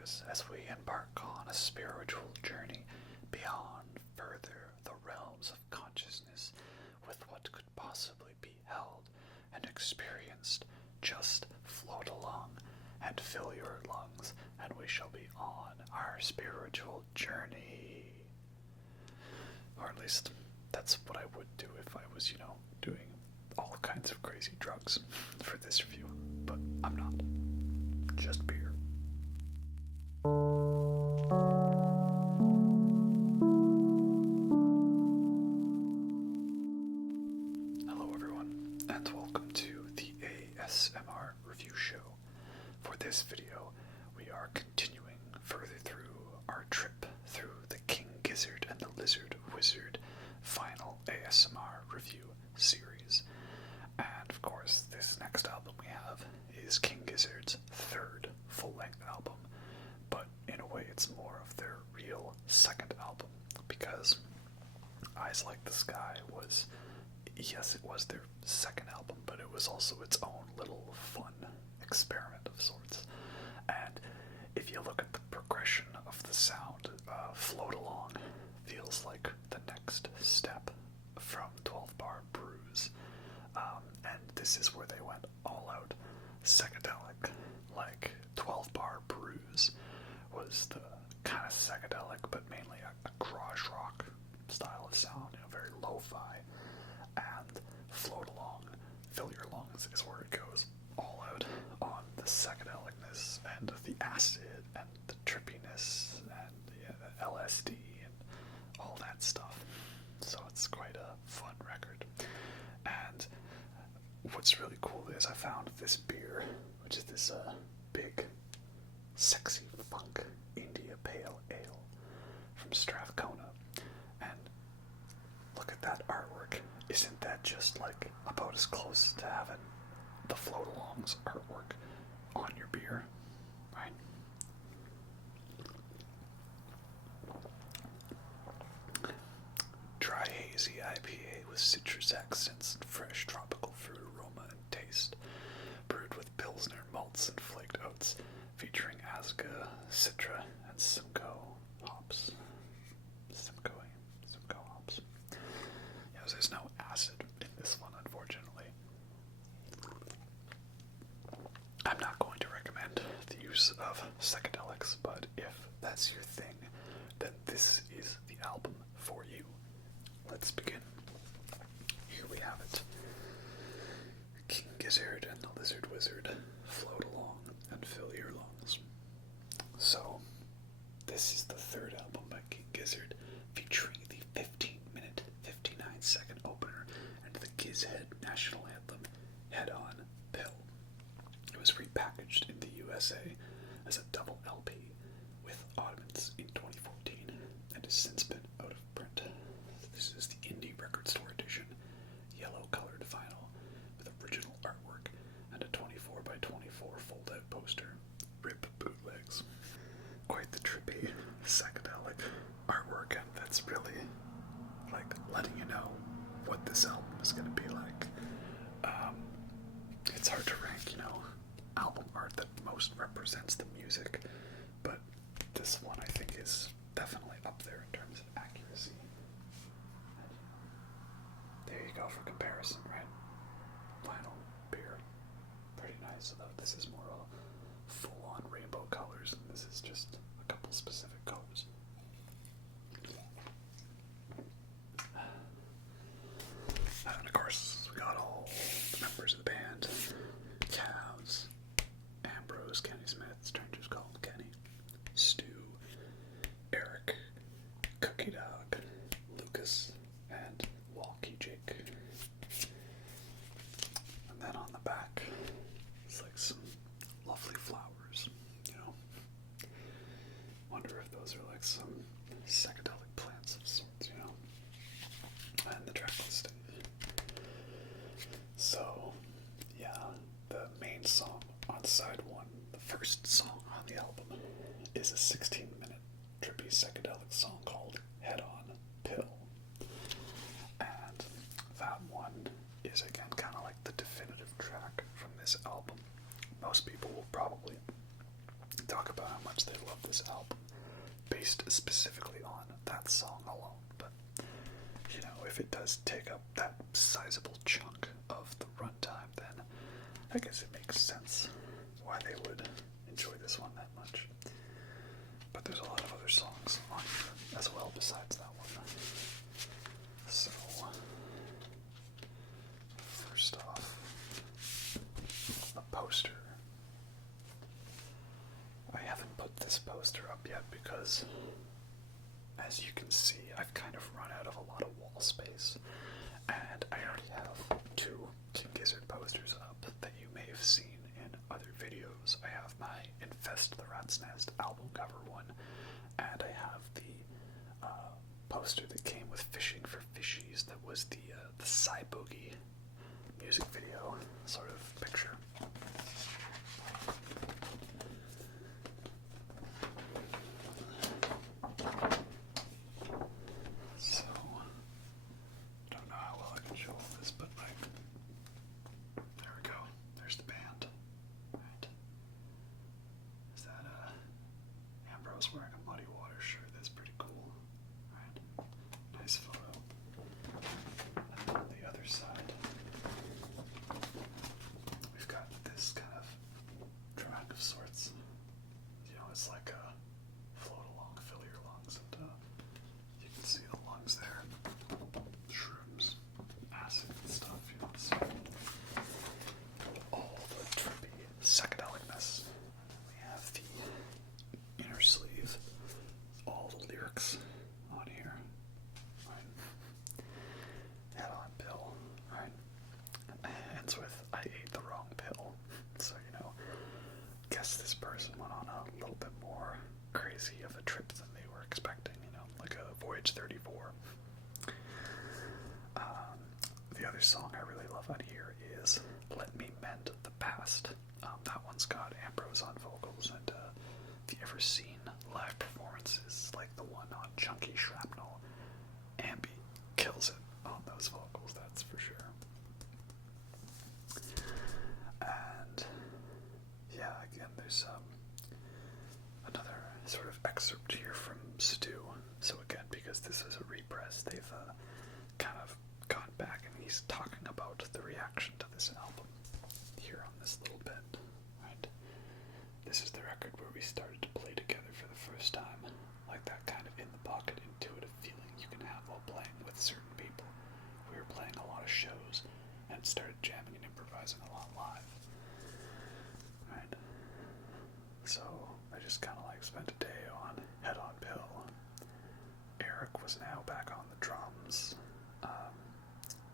listeners as we embark on a spiritual journey beyond further the realms of consciousness with what could possibly be held and experienced. Just float along and fill your lungs, and we shall be on our spiritual journey. Or at least that's what I would do if I was, doing all kinds of crazy drugs for this review. But I'm not. Just beer. Hello everyone, and welcome to the ASMR review show. For this video, we are continuing further through our trip through the King Gizzard and the Lizard Wizard final ASMR review series. And of course, this next album we have is King Gizzard's third full-length album, but in a way it's more of their real second album, because Eyes Like the Sky was, yes, it was their second album, but it was also its own little fun experiment of sorts. And if you look at the progression of the sound, Float Along feels like the next step from 12 Bar Bruise. And this is where they went all out psychedelic. Like 12 Bar Bruise was the kind of psychedelic, but mainly a garage rock style of sound, very lo-fi. And Float Along, Fill Your Lungs is where it goes all out on the psychedelicness and the acid and the trippiness and the LSD and all that stuff. So it's quite a fun record. And what's really cool is I found this beer, which is this big, sexy funk India Pale Ale from Strathcona. And look at that artwork. Isn't that just like about as close to having the Float Along's artwork on your beer, right? Dry hazy IPA with citrus accents and fresh tropical fruit aroma and taste, brewed with Pilsner malts and flaked oats, featuring Asga, Citra, and Simcoe hops. Simcoe hops. Yes, there's no acid in this one, unfortunately. I'm not going to recommend the use of psychedelics, but if that's your thing, then this is the album for you. Let's begin. Here we have it. King Gizzard and the Lizard Wizard, float along and fill your lungs. So, this is the third album by King Gizzard, featuring the 15-minute, 59-second opener and the Gizhead national anthem, Head On, Pill. It was repackaged in the USA as a double LP with Ottomans in 2014 and has since been out of print. This is the indie record store edition, yellow colored vinyl with original artwork and a 24 by 24 fold-out poster. Rip bootlegs. Quite the trippy, psychedelic artwork, and that's really like letting you know what this album is going to be like. It's hard to rank, album art that most represents the music, but this one I think is definitely up there in terms of accuracy. There you go for comparison, right? Vinyl, beer, pretty nice, although this is more full-on rainbow colors, and this is just a couple specific colors. And of course, we got all the members of the band. Calves, Ambrose, Kenny Smith, strangers call him Kenny, Stu, Eric, Cookie Dog, Lucas, and Walkie Jake. And then on the back, it's like some lovely flowers, Wonder if those are like some psychedelic plants of sorts, And the track listing. So, yeah, the main song on side one, the first song on the album, is a 16-minute trippy psychedelic song called Head On, Pill. And that one is again kind of like the definitive track from this album. Most people will probably talk about how much they love this album, based specifically on that song alone. But, you know, if it does take up that sizable chunk of the runtime, then I guess it makes sense why they would enjoy this one that much. But there's a lot of other songs on here as well besides that one. So, first off, a poster. I haven't put this poster up yet because, as you can see, I've kind of run out of a lot of wall space, and I already have 2 King Gizzard posters up that you may have seen in other videos. I have my Infest the Rat's Nest album cover one, and I have the poster that came with Fishing for Fishies that was the Psy Boogie music video sort of picture. So, don't know how well I can show all this, but like, there we go. There's the band. Right. Is that Ambrose wearing a Muddy Water shirt? That's pretty cool. Right. Nice photo. And then on the other side, we've got this kind of track of sorts. You know, it's like a float along, fill your lungs, and you can see the lungs there. Shrooms, acid and stuff, you know, so all the trippy psychedelicness. We have the inner sleeve, all the lyrics on here. Right. Head on pill, right? Ends with I ate the wrong pill. So, you know, guess this person went on a little bit more crazy of a trip than they were expecting, you know, like a Voyage 34. The other song I really love on here is Let Me Mend the Past. That one's got Ambrose on vocals, and if you ever seen live performances like the one on Chunky Shrapnel, Ambi kills it on those vocals, that's for sure. And yeah, again, there's another sort of excerpt here from Stu. So again, because this is a repress, they've kind of gone back and he's talking about the reaction to this album here on this little bit, right? This is the record where we started to play together for the first time, like that kind of in-the-pocket intuitive feeling you can have while playing with certain people. We were playing a lot of shows and started jamming and improvising a lot live, right? So I just kind of like spent a day on Head on Pill. Eric was now back on the drums,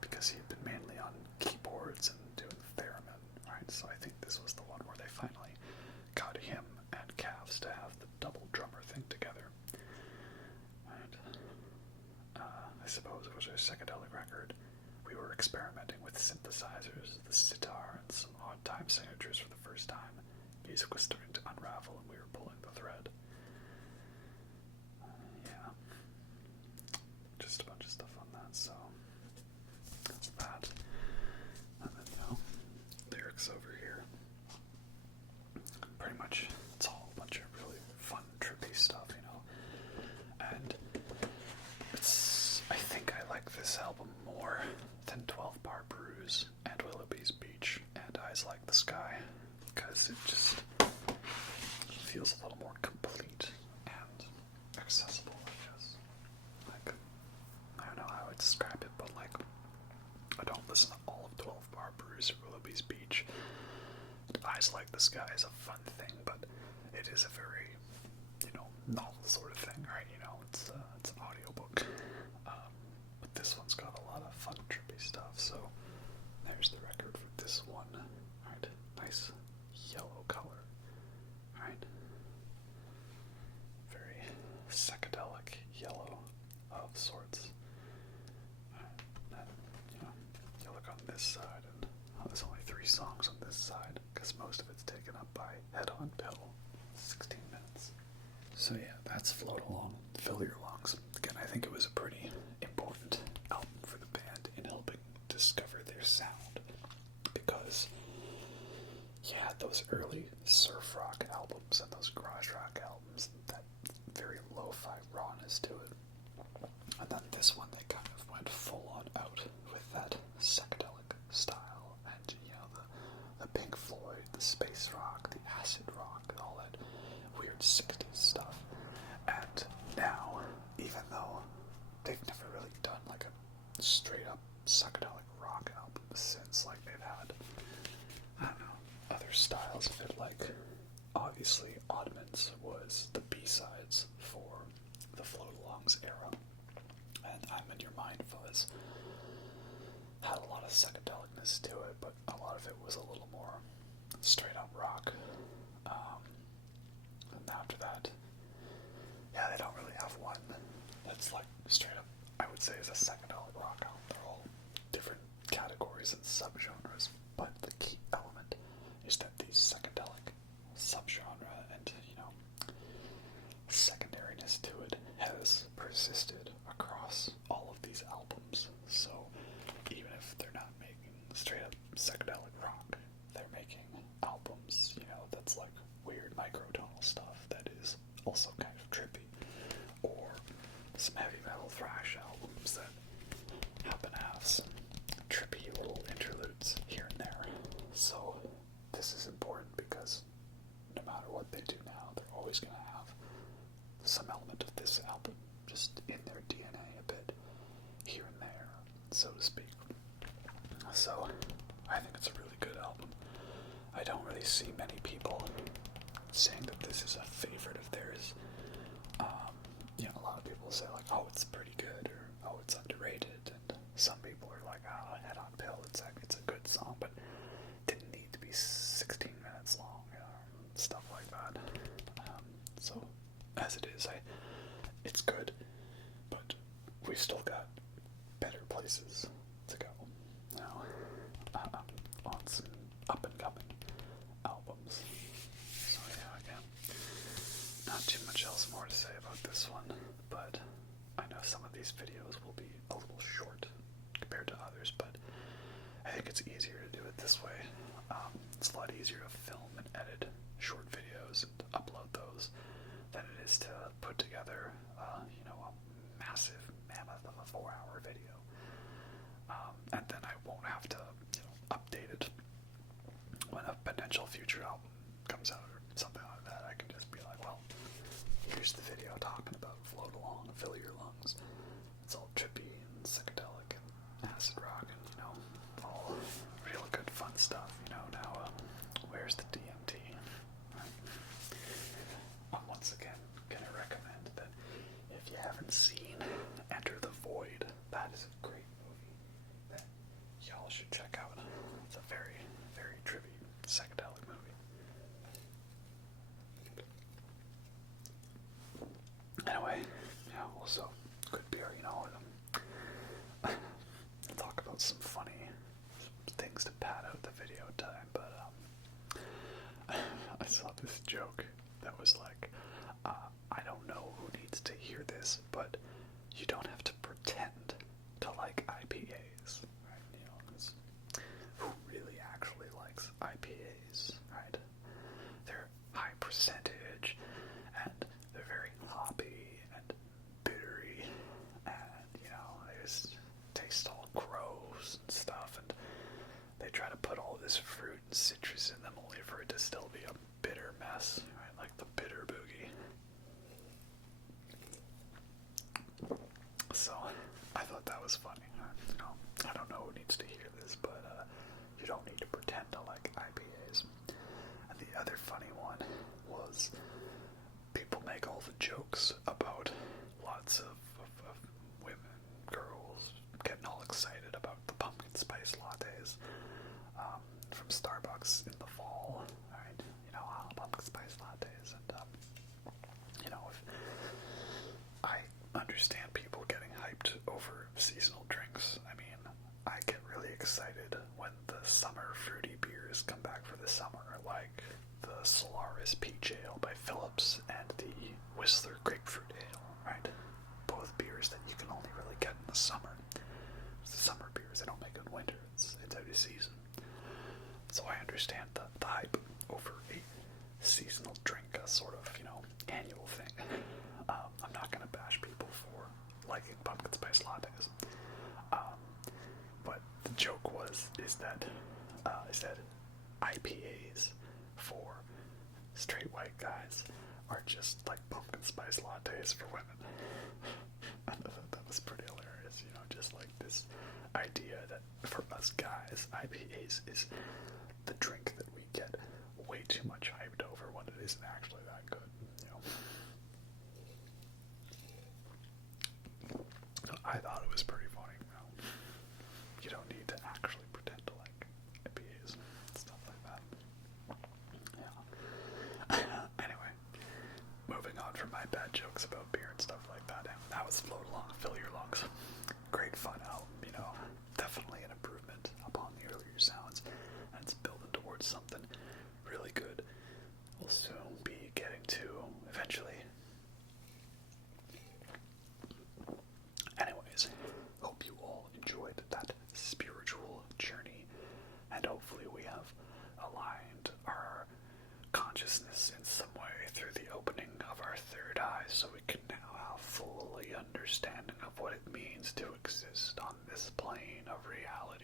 because he had been mainly on keyboards and doing the theremin, right? So I think this was the one where they finally got him and Cavs to have the double drummer thing together. Right. I suppose it was our psychedelic record. We were experimenting with synthesizers, the sitar, and some odd time signatures for the first time. Music was starting to unravel and we were pulling the thread. Yeah. Just a bunch of stuff on that, so that's that. And then, you know, lyrics over here. Pretty much, it's all a bunch of really fun, trippy stuff, you know. And I think I like this album more than 12 Bar Bruise and Willoughby's Beach and Eyes Like the Sky, because it just feels a little more complete and accessible, I guess. Like, I don't know how I would describe it, but like, I don't listen to all of 12 Bar Bruise or Willoughby's Beach. Eyes Like the Sky is a fun thing, but it is a very, you know, novel sort of thing, right? You know, it's an audiobook. But this one's got a lot of fun, trippy stuff, so there's the record for this one, right? Nice yellow color, right? Very psychedelic yellow of sorts. And, you know, you look on this side, and there's only 3 songs on this side, because most of it's taken up by Head on Pill, 16 minutes. So yeah, that's Float Along, Fill Your Lungs. Again, I think it was a pretty important album for the band in helping discover their sound, because you had those early surf rock albums and those grunge psychedelicness to it. And then this one, they kind of went full on out with that psychedelic style, and the Pink Floyd, the space rock, the acid rock, and all that weird 60s stuff. And now, even though they've never really done like a straight up psychedelic rock album since, like they've had, I don't know, other styles of it, like obviously Oddments was the B-sides for the Float-Alongs era, and I'm in Your Mind Fuzz had a lot of psychedelicness to it, but a lot of it was a little more straight up rock. And after that, yeah, they don't really have one that's like straight up, I would say, is a psychedelic rock album. They're all different categories and subgenres, but the key element is that the psychedelic subgenre and, secondariness to it has persisted across all of these albums. So even if they're not making straight up psychedelic rock, they're making albums, that's like weird microtonal stuff that is also kind of trippy, or some heavy metal thrash albums that happen to have some trippy little interludes here and there. So this is important because no matter what they do now, they're always going to have some element of this album just in their DNA a bit here and there, so to speak. So I think it's a really good album. I don't really see many people saying that this is a favorite of theirs. A lot of people say like, oh, it's pretty good, or oh, it's underrated, and some people are like, oh, Head on Pill, it's a good song, but it didn't need to be 16 minutes long, stuff like that. So as it is, it's good, but we've still got better places to go on some up and coming albums. So yeah, again, not too much else more to say about this one, but I know some of these videos will be a little short compared to others, but I think it's easier to do it this way. It's a lot easier to film and edit short videos and upload those than it is to put together, a massive mammoth of a 4-hour video. And then I won't have to, update it when a potential future album comes out or something like that. I can just be like, well, here's the video talking about Float Along, Fill Your Lungs. It's all trippy and psychedelic and acid rock and, all real good fun stuff, now, where's the DMT? I'm once again gonna recommend that if you haven't seen Enter the Void, that is a great movie that y'all should check out. It's a very, very trippy psychedelic movie. Anyway, also good beer, I'll talk about some funny things to pad out the video time, but I saw this joke that was like, I don't know who needs to hear this, but you don't have to pretend to like IPAs, right? Who really actually likes IPAs, right? They're high percentage, and they're very hoppy and bittery, and, they just taste all gross and stuff, and they try to put all this fruit and citrus in them only for it to still be a bitter mess, right? Like the bitter boogie. So, I thought that was funny. I don't know who needs to hear this, but you don't need to pretend to like IPAs. And the other funny one was people make all the jokes about lots of women, girls, getting all excited about the pumpkin spice lattes from Starbucks in the fall, right? Pumpkin spice lattes, and if I understand people getting hyped over seasonal drinks. I mean, I get really excited when the summer fruity beers come back for the summer, like the Solaris Peach Ale by Phillips and the Whistler Grapefruit Ale, right? Both beers that you can only really get in the summer. It's the summer beers, they don't make it in winter. It's out of season. So I understand the hype over a seasonal drink, a sort of, annual thing. I'm not going to bash people spiced lattes. But the joke is that IPAs for straight white guys are just like pumpkin spice lattes for women. I thought that was pretty hilarious, just like this idea that for us guys, IPAs is the drink that we get way too much hyped over when it isn't actually that good, So I thought it was pretty funny. You don't need to actually pretend to like IPAs and stuff like that. Yeah. Anyway, moving on from my bad jokes about beer and stuff like that. That was Float Along, Fill Your Lungs. Great fun album, definitely an improvement upon the earlier sounds, and it's building towards something really good. We'll soon be getting to eventually. Anyways, hope you all enjoyed that spiritual journey, and hopefully we have aligned our consciousness in some way through the opening of our third eye, so we can now have fully understanding of what it means to exist on this plane of reality.